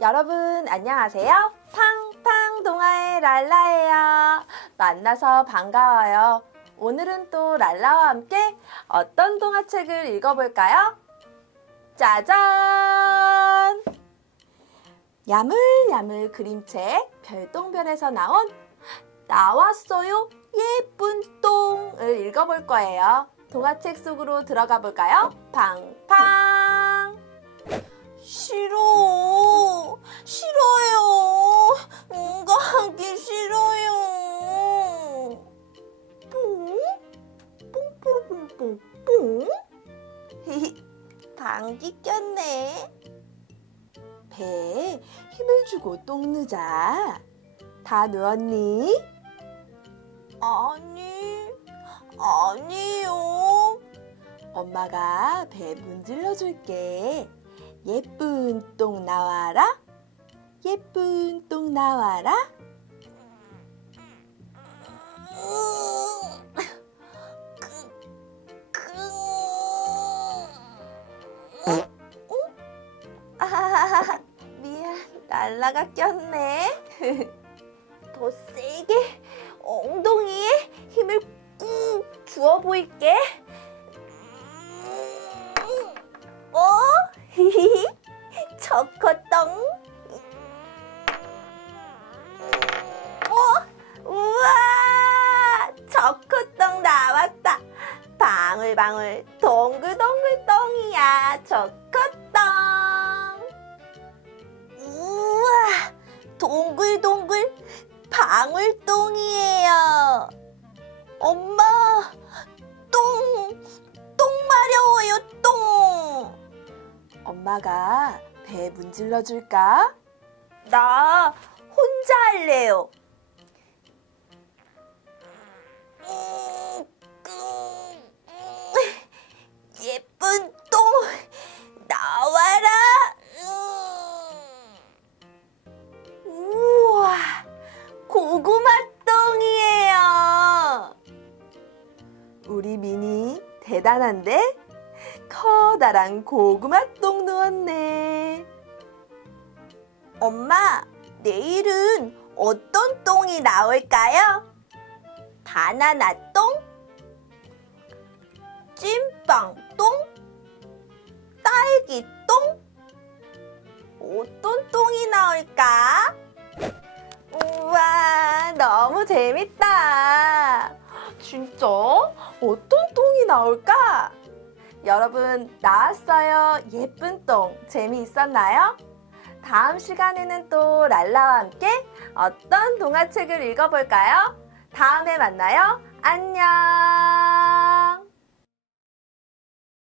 여러분 안녕하세요. 팡팡 동아의 랄라예요. 만나서 반가워요. 오늘은 또 랄라와 함께 어떤 동화책을 읽어볼까요? 짜잔! 야물야물 그림책 별똥별에서 나온 나왔어요 예쁜 똥을 읽어볼 거예요. 동화책 속으로 들어가 볼까요? 팡팡! 싫어. 방귀 꼈네. 배에 힘을 주고 똥 누자. 다 누웠니? 아니, 아니요. 엄마가 배 문질러 줄게. 예쁜 똥 나와라. 예쁜 똥 나와라. 날라가 꼈네. 더 세게 엉덩이에 힘을 꾹 주어 보일게. 어? 히히히 초코똥 어? 우와 초코똥 나왔다 방울방울 동글동글 똥이야 초코 동글동글 방울똥이에요 엄마 똥 똥 마려워요 똥 엄마가 배 문질러 줄까? 나 혼자 할래요. 우리 미니 대단한데? 커다란 고구마 똥 누웠네. 엄마, 내일은 어떤 똥이 나올까요? 바나나 똥? 찐빵 똥? 딸기 똥? 어떤 똥이 나올까? 우와, 너무 재밌다. 진짜? 어떤 똥이 나올까? 여러분, 나왔어요. 예쁜 똥. 재미있었나요? 다음 시간에는 또 랄라와 함께 어떤 동화책을 읽어볼까요? 다음에 만나요. 안녕!